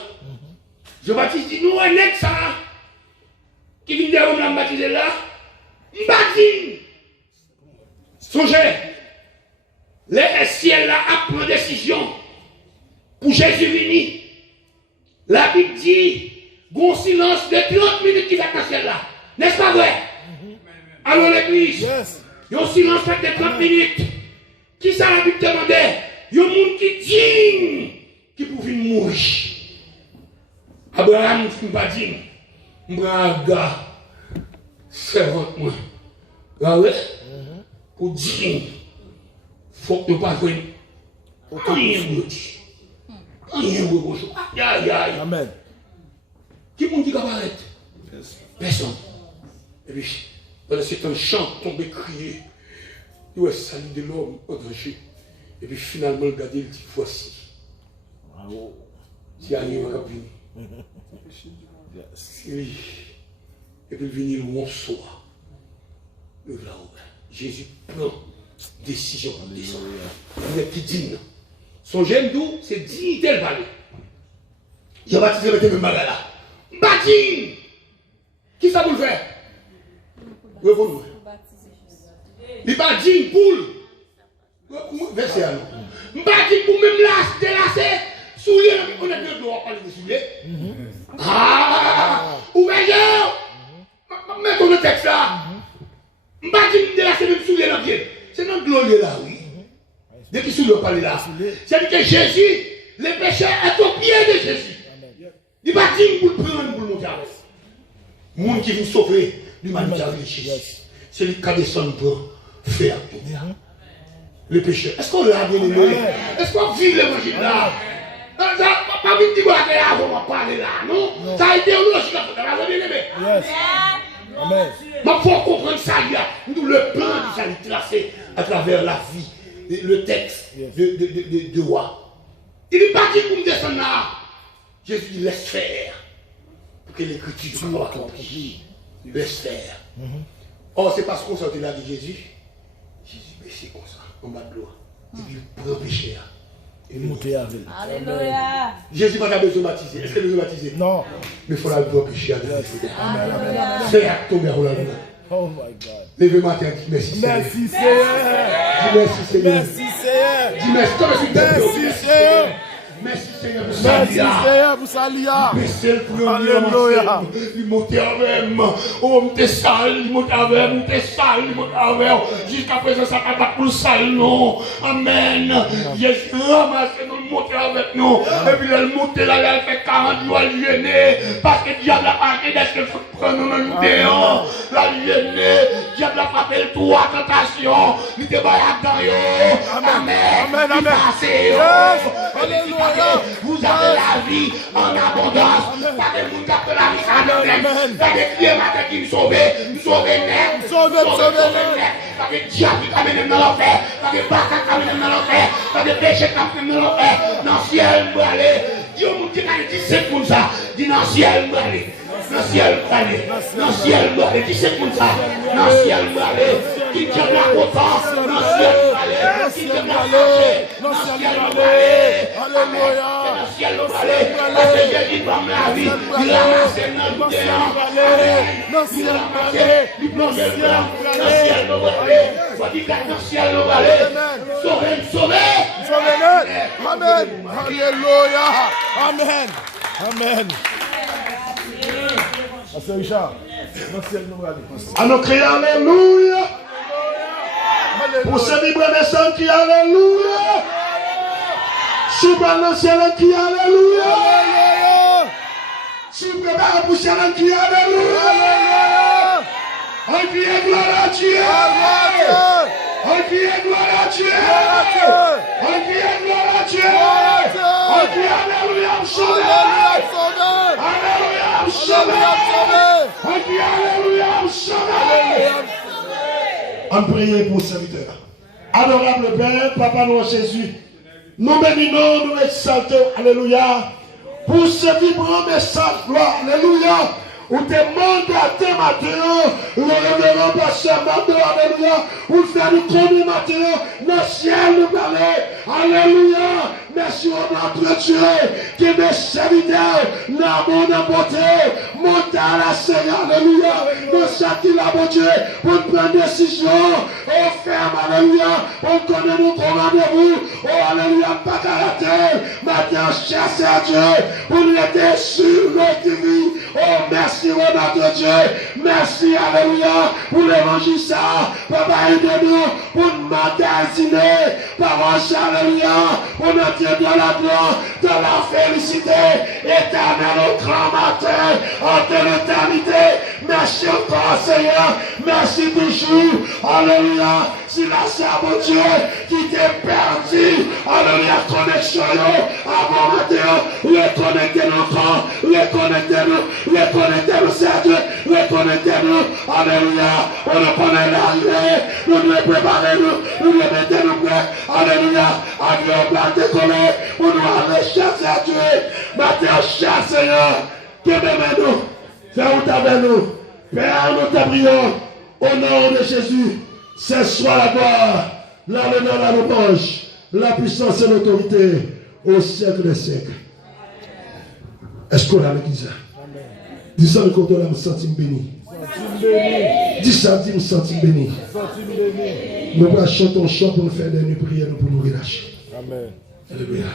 Jean-Baptiste dit, nous, on est ça. Qui vient de nous baptiser là? M'baptise. Songez, les ciels là a pris décision pour Jésus venir. La Bible dit, bon silence de 30 minutes qui fait dans le ciel là. N'est-ce pas vrai? Alors l'église, il y a un silence fait de 30 minutes. Qui ça la Bible demandait? Il y a un monde qui digne, qui pouvait mourir. Abraham ne pas digne. Moi, gars, servante moi. Pour digne, il faut que nous ne pas jouer. Rien de dit. Rien de bonjour. Aïe, aïe. Amen. Qui est-ce qui va apparaître? Personne. Et puis, pendant ce temps, chant, tombé, crié. Il va saluer de l'homme au danger. Et puis finalement, regardez, il dit voici. Bravo. Si rien va venir. Et puis venir le bonsoir. Le là Jésus prend décision de descendre. Il est plus digne. Son gène d'où, c'est dignité le palais. Il a baptisé avec le même bagage là. Baptise. Qui ça vous le faire? Revenons. Il va dire poule. Verset à nous. Baptise pour même délasser. Soulier, on a deux doigts, parler de soulier. Ah! Ouverture! Mettons le texte là. Baptise délasser même soulier dans le pied. C'est dans le l'eau là, oui. Dès qu'il soulier, on parle là. C'est-à-dire que Jésus, le péché est au pied de Jésus. Il va dire pour le prendre, pour le monter. Le monde qui vient sauver l'humanité avec Jésus. C'est lui qui a descendu pour faire tout. Le péché. Est-ce qu'on l'a bien aimé? Est-ce qu'on vit l'évangile là? Pas vite dire que là, on va parler là, non? Ça a été théologique, on va bien aimé. Amen. Mais il faut comprendre ça, nous le plan du salut tracé à travers la vie, le texte de roi. Il est parti pour me descendre là. Jésus dit laisse faire. pour que l'écriture soit accomplie. Laisse faire. Or, c'est parce qu'on sortait là de Jésus. Jésus, mais c'est comme ça, en bas de l'eau. Et puis, il prend péché. Et monter avec. Alléluia. Jésus n'a pas besoin de baptiser. Est-ce qu'il a besoin de baptiser? Non. Mais il faut la prendre péché avec. Alléluia. C'est à tomber à la main. Oh my God. Levez matin, dis merci Seigneur. Merci Seigneur. Dis merci Seigneur. Merci Seigneur. Dis merci. Merci Seigneur. Merci Seigneur pour Merci ça. Seigneur pour salia. Merci pour Alléluia. il monte avec moi. Oh, m'te sale, il monte avec moi, m'te sale, il monte avec moi. Jusqu'à présent, ça va pas pour le sale, non. Amen. Jésus ramasse nous, monte avec nous. Et puis, elle monte là, elle fait 40 jours, elle gênée. Parce que diable a marqué d'est-ce qu'il faut prendre nous dehors. La gênée. Diable a frappé le trois tentations. Il te bat dans yo. Amen. Amen. Amen. Alléluia. Vous avez la vie en abondance. Pas de monde qui a la vie en abondance. Pas de Dieu qui nous sauve, nous sauve net. Pas de diable qui amène dans l'enfer. Pas de bâtard qui amène dans l'enfer. Pas de péché qui amène dans l'enfer. Dans le ciel, nous allons. Dieu nous dit c'est comme ça. Dis dans le ciel, nous allons. Dans le ciel, nous allons. Dans le ciel, nous allons. Dis c'est comme ça. Dans le ciel, nous allons. Qui Dieu l'a content. Dans le ciel, nous allons. Qui Dieu l'a fâché. Dans le ciel, nous allons. Alléluia. Dans le ciel, nous allons. Parce que Jésus donne la vie. Il ramasse notre terrain. Dans le ciel, nous allons. Il plonge le blanc. Dans le ciel, nous allons. Soit dit dans le ciel, nous allons. Sauver. Amen. Alléluia. Amen. Amen. Pasteur Richard, dans le ciel, nous allons. À nous crier Alléluia. Pour ce libre naissant qui Alléluia. Super dans le ciel qui Alléluia. Super dans le ciel qui Alléluia. On crie gloire à Dieu. On crie gloire à Dieu. On crie gloire à Dieu. On crie Alléluia. Alléluia. On crie Alléluia. On prie pour le serviteur. Adorable Père, Papa nous Jésus, nous bénissons, nous exaltons, Alléluia, pour ce vibrant message, gloire, Alléluia. Ou te demande à tes matins, le révérend pasteur Mando, Alléluia, ou faire du commun matin, le ciel nous parler, Alléluia, merci à notre Dieu, qui est serviteur, l'amour de beauté, monte à la Seigneur, Alléluia, nous châtie la bon Dieu, pour prendre des décisions, on ferme, Alléluia, on connaît nos rendez-vous, oh Alléluia, pas caractère, maintenant chasse à Dieu, pour nous être sur notre vie, oh merci. Merci, notre Dieu. Merci, Alléluia, pour l'évangile ça. Papa, aide-nous pour nous magasiner. Parole, Alléluia, pour notre Dieu de la gloire, de la félicité éternelle au grand matin, en l'éternité. Merci encore, Seigneur. Merci toujours. Alléluia. Si la sœur, mon Dieu, qui t'est perdu, Alléluia, connexion, avant matin, reconnectez-nous encore, reconnectez-nous, Seigneur, reconnectez-nous, Alléluia, on ne connaît l'arrivée, nous devons préparer nous devons mettre nous prêts, Alléluia, agréable décoller, pour nous aller chercher Dieu, matin, cher Seigneur, que nous, fais route avec nous, Père, nous te prions, au nom de Jésus. C'est soit la gloire, l'honneur, la louange, la puissance et l'autorité au siècle des siècles. Est-ce qu'on a l'église? Dis ça, le côté là, me sentir béni. Dis ça, dis me sentir béni. Nous allons chanter un chant pour nous faire des prières, pour nous relâcher. Amen. Alléluia.